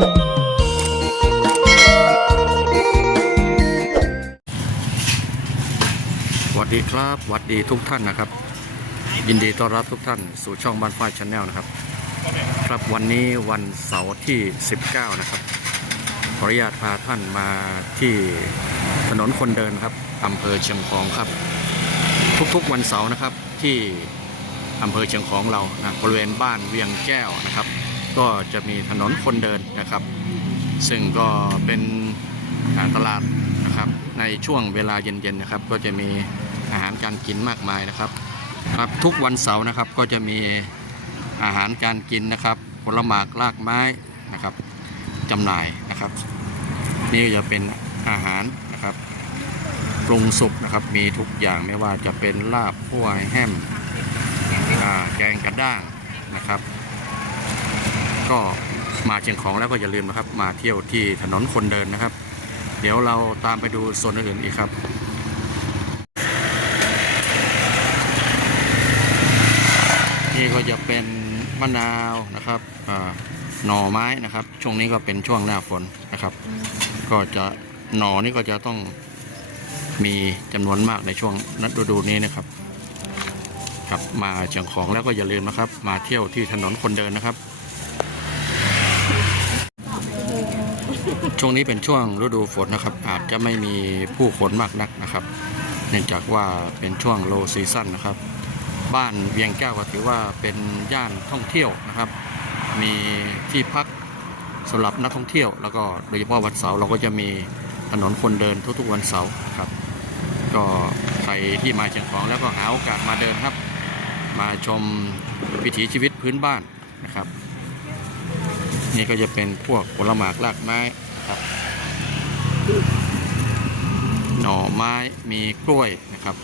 สวัสดีครับสวัสดีทุกท่านนะครับ ยินดีต้อนรับทุกท่านสู่ช่องบ้านฝ้ายชาแนลนะครับ ครับวันนี้วันเสาร์ที่ 19 นะครับขออนุญาตพาท่านมาที่ถนนคนเดินครับอำเภอเชียงของครับ ทุกๆวันเสาร์นะครับที่อำเภอเชียงของเรานะบริเวณบ้านเวียงแก้วนะครับ ก็จะมีถนนคนเดินนะครับ ซึ่งก็เป็นตลาดนะครับในช่วงเวลาเย็นๆนะครับ ก็จะมีอาหารการกินมากมายนะครับครับ ทุกวันเสาร์นะครับก็จะมีอาหารการกินนะครับผลไม้รากไม้นะครับจำหน่ายนะครับ นี่จะเป็นอาหารนะครับปรุงสุกนะครับมีทุกอย่างไม่ว่าจะเป็นลาบขั้วแฮมแกงกระด้างนะครับ ก็มาเชียงของแล้วก็อย่าลืมนะครับ มาเที่ยวที่ถนนคนเดินนะครับ เดี๋ยวเราตามไปดูโซนอื่นอีกครับนี่ก็จะเป็นมะนาวนะครับหน่อไม้นะครับ ช่วงนี้ก็เป็นช่วงหน้าฝนนะครับ ก็จะหน่อนี่ก็จะต้องมีจำนวนมากในช่วงนัดฤดูนี้นะครับ ครับมาเชียงของแล้วก็อย่าลืมนะครับ มาเที่ยวที่ถนนคนเดินนะครับ ช่วงนี้เป็นช่วงฤดูฝนนะครับ อาจจะไม่มีผู้คนมากนักนะครับ เนื่องจากว่าเป็นช่วงโลซีซั่นนะครับ บ้านเวียงแก้วก็ถือว่าเป็นย่านท่องเที่ยวนะครับ มีที่พักสำหรับนักท่องเที่ยว แล้วก็โดยเฉพาะวันเสาร์เราก็จะมีถนนคนเดินทุกๆวันเสาร์ครับ ก็ใครที่มาเชียงของแล้วก็หาโอกาสมาเดินครับ มาชมวิถีชีวิตพื้นบ้านนะครับ นี่ก็จะเป็นพวกผลไม้รากไม้ นะครับ หน่อไม้มีกล้วยนะครับ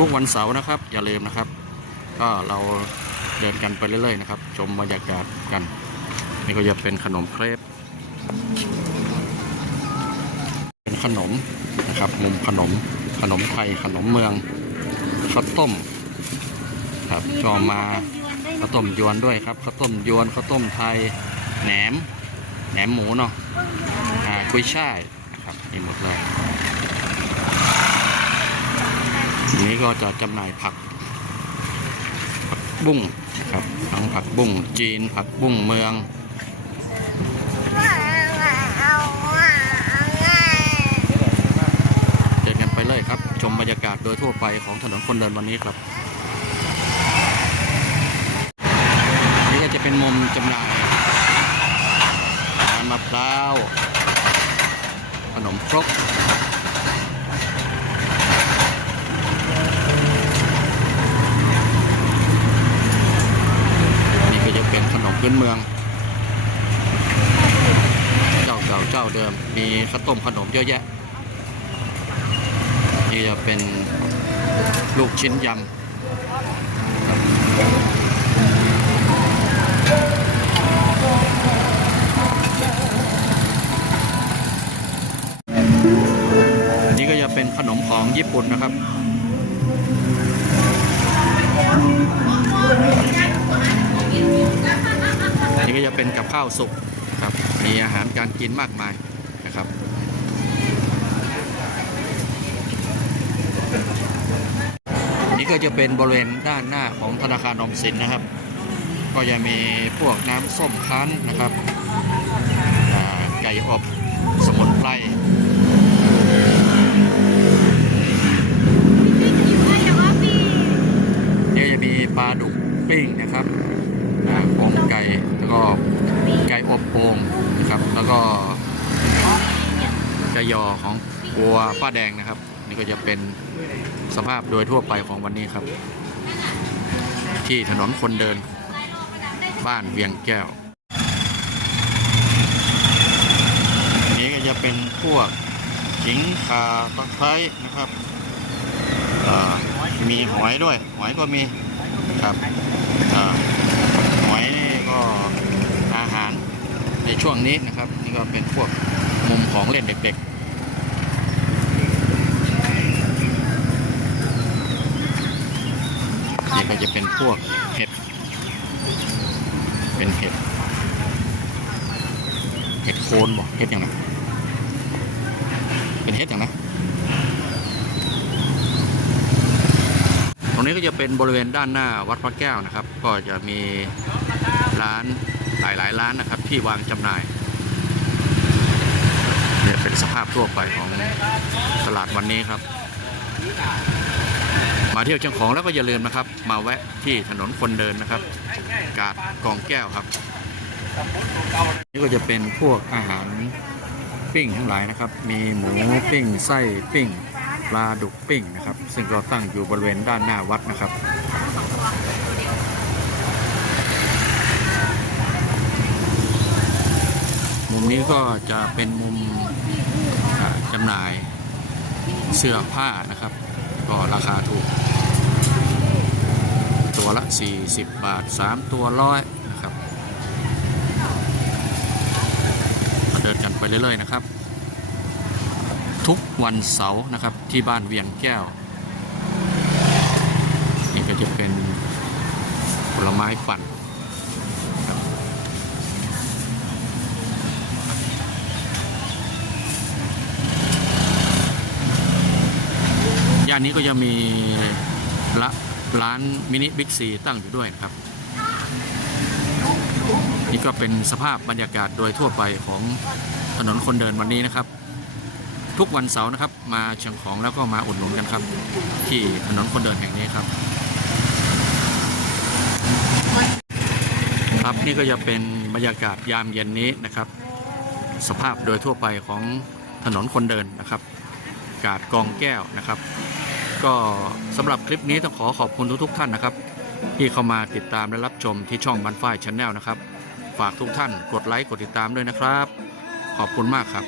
ทุกๆวันเสาร์นะครับ อย่าลืมนะครับ ก็เราเดินกันไปเรื่อยๆนะครับ ชมบรรยากาศกัน นี่ก็จะเป็นขนมเครปเป็นขนมนะครับ มุมขนมขนมไทยขนมเมืองข้าวต้มครับก็มาข้าวต้มยวนด้วยครับข้าวต้มยวนข้าวต้มไทย แหนม แหนมหมูเนาะอ่ากุยช่ายนะครับมีหมดเลยทีนี้ก็จะจำหน่ายผักผักบุ้งนะครับทั้งผักบุ้งจีนผักบุ้งเมืองเดินกันไปเลยครับ ชมบรรยากาศโดยทั่วไปของถนนคนเดินวันนี้ครับ นี่ก็จะเป็นมุมจำหน่าย พร้าว ขนมครกนี่ก็จะเป็นขนมพื้นเมือง เจ้าเก่าเจ้าเดิม มีข้าวต้มขนมเยอะแยะ นี่จะเป็นลูกชิ้นยำ ของญี่ปุ่นนะครับ นี่ก็จะเป็นกับข้าวสุกครับ มีอาหารการกินมากมายนะครับนี่ก็จะเป็นบริเวณด้านหน้าของธนาคารอมสินนะครับ ก็จะมีพวกน้ำส้มคั้นนะครับไก่อบสมุนไพรนี่จะมี ปลาดุกปิ้งนะครับอ่าของไก่แล้วก็ไก่อบโอ่งนะครับ แล้วก็ไก่ยอของกัวป้าแดงนะครับ นี่ก็จะเป็นสภาพโดยทั่วไปของวันนี้ครับ ที่ถนนคนเดิน บ้านเวียงแก้ว นี้ก็จะเป็นพวกขิงขาตะไคร้นะครับมีหอยด้วย หอยก็มี ครับหอยนี่ก็อาหารในช่วงนี้นะครับ นี่ก็เป็นพวกมุมของเล่นเด็กๆนี่ก็จะเป็นพวกเห็ด เป็นเห็ด เห็ดโคนบอกเห็ดอย่างไรเป็นเห็ดอย่างไร รงนี้ก็จะเป็นบริเวณด้านหน้าวัดพระแก้วนะครับ ก็จะมีร้านหลายๆร้านนะครับ ที่วางจำหน่ายเนี่ยเป็นสภาพทั่วไปของตลาดวันนี้ครับ มาเที่ยวเชียงของแล้วก็อย่าลืมนะครับ มาแวะที่ถนนคนเดินนะครับ กาดกองแก้วครับ นี่ก็จะเป็นพวกอาหารปิ้งทั้งหลายนะครับ มีหมูปิ้งไส้ปิ้ง ปลาดุกปิ้งนะครับ ซึ่งก็ตั้งอยู่บริเวณด้านหน้าวัดนะครับมุมนี้ก็จะเป็นมุมจำหน่ายเสื้อผ้านะครับ ก็ราคาถูก ตัวละ 40 บาท 3 ตัวร้อยนะครับเดินกันไปเรื่อยๆนะครับ ทุกวันเสาร์นะครับที่บ้านเวียงแก้ว นี่ก็จะเป็นผลไม้ปั่นย่านนี้ก็จะมีละร้านมินิบิ๊กซีตั้งอยู่ด้วยนะครับ นี่ก็เป็นสภาพบรรยากาศโดยทั่วไปของถนนคนเดินวันนี้นะครับ ทุกวันเสาร์นะครับ มาเชียงของแล้วก็มาอุดหนุนกันครับ ที่ถนนคนเดินแห่งนี้ครับ ครับนี่ก็จะเป็นบรรยากาศยามเย็นนี้นะครับ สภาพโดยทั่วไปของถนนคนเดินนะครับ กาดกองแก้วนะครับ ก็สำหรับคลิปนี้ต้องขอขอบคุณทุกๆ ท่านนะครับ ที่เข้ามาติดตามและรับชมที่ช่องบันฝ้ายชาแนลนะครับ ฝากทุกท่านกดไลค์กดติดตามด้วยนะครับ ขอบคุณมากครับ